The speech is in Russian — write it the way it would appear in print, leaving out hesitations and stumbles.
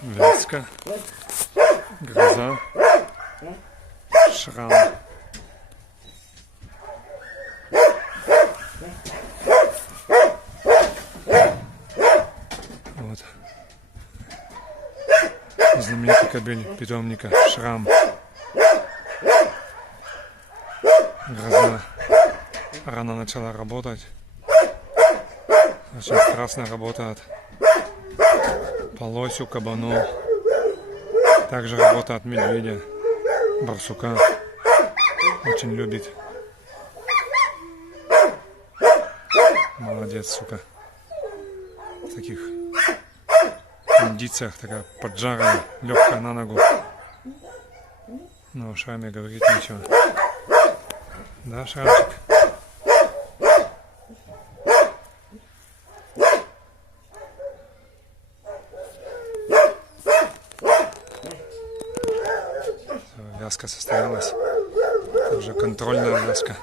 Вязка, гроза, шрам. Вот. Знаменитый кабель питомника шрам. Гроза рано начала работать. Очень прекрасно работает по лосю, кабану. Также работает медведя, барсука. Очень любит. Молодец, сука. В таких кондициях такая поджарая, легкая на ногу. Но о шраме говорить ничего. Да, шрамчик? Вязка состоялась. Это уже контрольная вязка.